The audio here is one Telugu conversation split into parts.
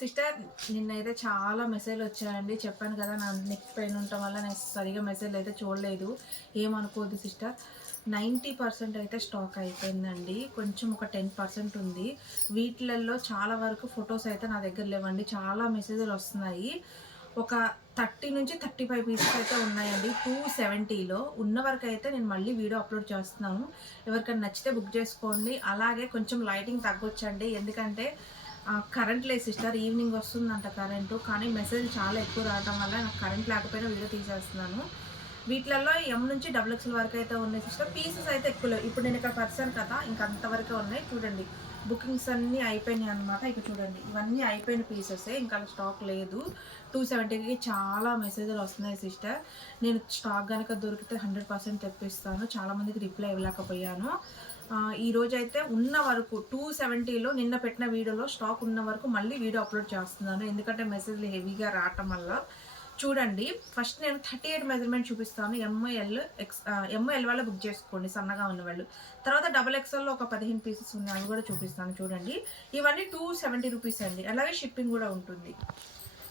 సిస్టర్ నిన్నైతే చాలా మెసేజ్ వచ్చాయండి. చెప్పాను కదా నా నెక్ పెయిన్ ఉండటం వల్ల నేను సరిగా మెసేజ్ అయితే చూడలేదు. ఏమనుకోవద్దు సిస్టర్. నైంటీ పర్సెంట్ అయితే స్టాక్ అయిపోయిందండి. కొంచెం ఒక టెన్ పర్సెంట్ ఉంది. వీటిలలో చాలా వరకు ఫొటోస్ అయితే నా దగ్గర లేవండి. చాలా మెసేజ్లు వస్తున్నాయి. ఒక థర్టీ నుంచి థర్టీ ఫైవ్ పీసెస్ అయితే ఉన్నాయండి. టూ సెవెంటీలో ఉన్న వరకు అయితే నేను మళ్ళీ వీడియో అప్లోడ్ చేస్తున్నాను. ఎవరికైనా నచ్చితే బుక్ చేసుకోండి. అలాగే కొంచెం లైటింగ్ తగ్గొచ్చండి. ఎందుకంటే కరెంట్ లేదు సిస్టర్ ఈవినింగ్ వస్తుందంట కరెంటు కానీ మెసేజ్ చాలా ఎక్కువ రావడం వల్ల నాకు కరెంట్ లేకపోయినా వీడియో తీసేస్తున్నాను. వీటిలలో ఎం నుంచి డబుల్ ఎక్స్ఎల్ వరకు అయితే ఉన్నాయి సిస్టర్ పీసెస్ అయితే ఎక్కువ లేవు. ఇప్పుడు నేను ఇక్కడ పర్సన్ కదా ఇంకా అంతవరకే ఉన్నాయి. చూడండి. బుకింగ్స్ అన్నీ అయిపోయినాయి అనమాట ఇక చూడండి. ఇవన్నీ అయిపోయిన పీసెస్ ఇంకా స్టాక్ లేదు. టూ సెవెంటీకి చాలా మెసేజ్లు వస్తున్నాయి సిస్టర్ నేను స్టాక్ కనుక దొరికితే హండ్రెడ్ పర్సెంట్ తెప్పిస్తాను. చాలామందికి రిప్లై ఇవ్వలేకపోయాను. ఆ, ఈ రోజు అయితే ఉన్న వరకు టూ సెవెంటీలో నిన్న పెట్టిన వీడియోలో స్టాక్ ఉన్న వరకు మళ్ళీ వీడియో అప్లోడ్ చేస్తున్నాను. ఎందుకంటే మెసేజ్లు హెవీగా రావటం వల్ల. చూడండి ఫస్ట్ నేను థర్టీ ఎయిట్ మెజర్మెంట్ చూపిస్తాను M I L X M I L వాళ్ళ బుక్ చేసుకోండి సన్నగా ఉన్న వాళ్ళు. తర్వాత డబల్ ఎక్స్ఎల్లో ఒక పదిహేను పీసెస్ ఉన్నాయి అవి కూడా చూపిస్తాను చూడండి. ఇవన్నీ టూ సెవెంటీ రూపీస్ అండి. అలాగే షిప్పింగ్ కూడా ఉంటుంది.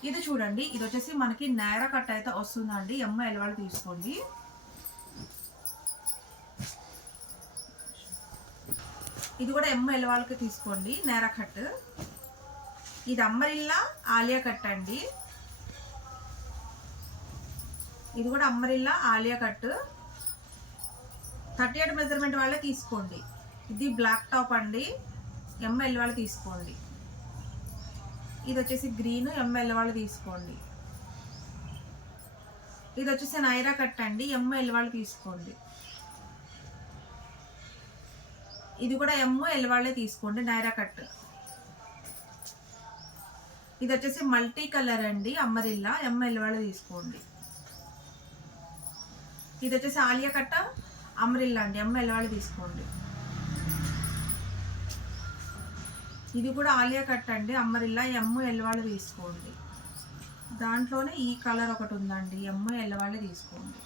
ఇది చూడండి ఇది వచ్చేసి మనకి నేర కట్ అయితే వస్తుందండి. ఎంఐఎల్ వాళ్ళు తీసుకోండి. ఇది కూడా ఎంఐఎల్ వాళ్ళకి తీసుకోండి నేర కట్ ఇది అమ్మరిల్లా ఆలియా కట్ అండి. ఇది కూడా umbrella Alia cut. Thirty eight measurement వాళ్ళే తీసుకోండి. ఇది బ్లాక్ టాప్ అండి. ఎంఎల్ వాళ్ళు తీసుకోండి. ఇది వచ్చేసి గ్రీన్ ఎంఎల్ వాళ్ళు తీసుకోండి. ఇది వచ్చేసి నైరా కట్ అండి. ఎంఎల్ వాళ్ళు తీసుకోండి. ఇది కూడా ఎమ్ ఎల్ వాళ్ళే తీసుకోండి నైరా కట్ ఇది వచ్చేసి మల్టీ కలర్ అండి అమ్మరిల్లా ఎంఎల్ వాళ్ళు తీసుకోండి. ఇది వచ్చేసి ఆలియా కట్ట అమరిల్లా అండి ఎమ్మ వాళ్ళు తీసుకోండి. ఇది కూడా ఆలియా కట్ అండి అమ్మరిల్లా ఎమ్ ఎల్వాళ్ళు తీసుకోండి. దాంట్లోనే ఈ కలర్ ఒకటి ఉందండి ఎమ్ము ఎల్లవాళ్ళే తీసుకోండి.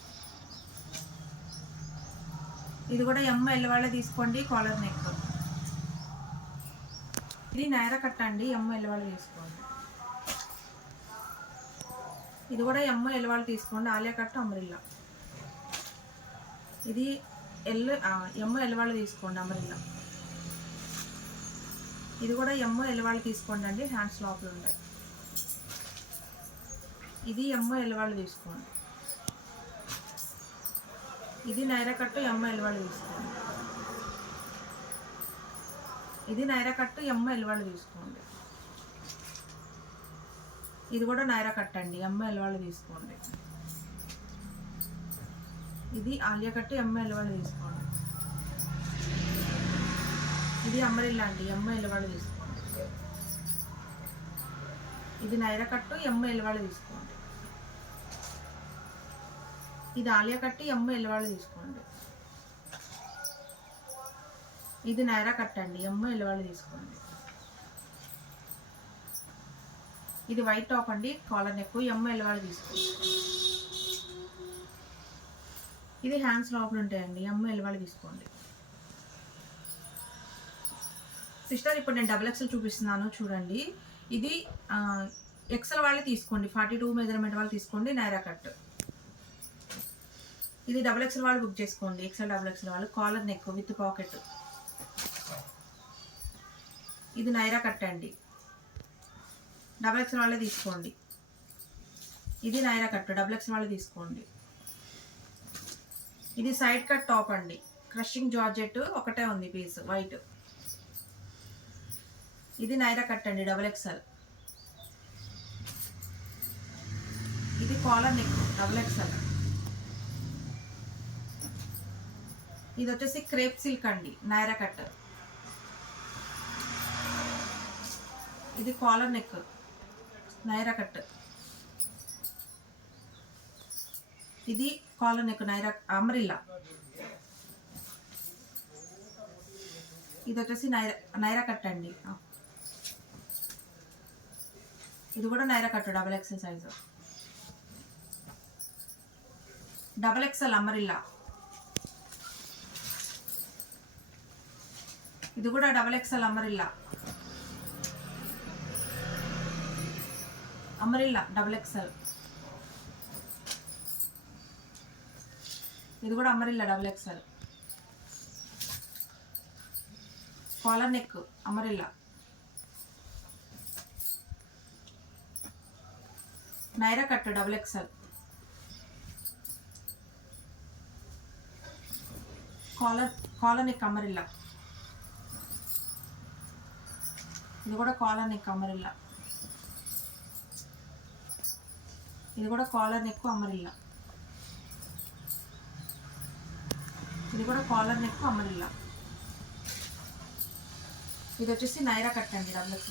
ఇది కూడా ఎమ్మ ఎల్లవాళ్ళే తీసుకోండి కాలర్ నెక్. ఇది నైరా కట్ అండి ఎమ్ ఎల్లవాళ్ళు తీసుకోండి. ఇది కూడా ఎమ్మ ఎల్లవాళ్ళు తీసుకోండి ఆలియా కట్ అమరిల్లా. ఇది ఎల్లు ఎమ్మ ఎల్లవాళ్ళు తీసుకోండి అమరిల్లా. ఇది కూడా ఎమ్మ ఎల్లవాళ్ళు తీసుకోండి అండి హ్యాండ్స్ లోపల ఉంటాయి ఇది ఎమ్మ ఎల్లవాళ్ళు తీసుకోండి. ఇది నైరా కట్టు ఎమ్మ ఎల్వాళ్ళు తీసుకోండి ఇది నైరా కట్టు ఎమ్మ ఎల్వాళ్ళు తీసుకోండి ఇది కూడా నైరా కట్ అండి ఎమ్ తీసుకోండి ఇది ఆలియా కట్టు ఎమ్మ ఎల్వాళ్ళు తీసుకోండి ఇది అమ్మరిల్లా అండి ఎమ్మ ఎల్వాళ్ళు తీసుకోండి ఇది నైరా కట్టు ఎమ్మ ఎల్వాళ్ళు తీసుకోండి ఇది ఆలియా కట్టి ఎమ్మ ఎల్లవాళ్ళు తీసుకోండి. ఇది నైరా కట్టండి అండి ఎల్లవాళ్ళు తీసుకోండి. ఇది వైట్ టాప్ అండి కాలర్ నెక్ ఎమ్మ ఎల్లవాళ్ళు తీసుకోండి. ఇది హ్యాండ్స్ లోపల ఉంటాయండి ఎమ్మ ఎల్లవాళ్ళు తీసుకోండి. సిస్టర్ ఇప్పుడు నేను డబుల్ ఎక్స్ఎల్ చూపిస్తున్నాను చూడండి. ఇది ఎక్సెల్ వాళ్ళే తీసుకోండి ఫార్టీ టూ మెజర్మెంట్ వాళ్ళు తీసుకోండి నైరా కట్. ఇది డబుల్ ఎక్స్ఎల్ వాళ్ళు బుక్ చేసుకోండి. ఎక్స్ఎల్ డబుల్ ఎక్స్ఎల్ వాళ్ళు కాలర్ నెక్ విత్ పాకెట్ ఇది నైరా కట్ అండి. డబుల్ ఎక్స్ఎల్ వాళ్ళే తీసుకోండి. ఇది నైరా కట్ డబుల్ ఎక్స్ఎల్ వాళ్ళే తీసుకోండి. ఇది సైడ్ కట్ టాప్ అండి. క్రషింగ్ జార్జెట్ ఒకటే ఉంది పీస్ వైట్ ఇది నైరా కట్ అండి డబల్ ఎక్స్ఎల్ ఇది కాలర్ నెక్ డబుల్ ఎక్స్ఎల్ ఇది వచ్చేసి క్రేప్ సిల్క్ అండి నైరా కట్. ఇది కాలర్ నెక్ నైరా కట్. ఇది కాలర్ నెక్ నైరా అమరిల్లా ఇది వచ్చేసి నైరా నైరా కట్ అండి. ఇది కూడా Naira cut double XL size. Double XL umbrella ఇది కూడా double XL umbrella. Umbrella double XL. ఇది కూడా umbrella double XL. Collar neck umbrella. Naira cut double XL. Collar collar neck umbrella. ఇది కూడా కాలర్ నెక్ అమరిల్లా. ఇది కూడా కాలర్ నెక్ అమరిల్లా. ఇది కూడా కాలర్ నెక్ అమరిల్లా. ఇది వచ్చేసి నైరా కట్ అండి డబుల్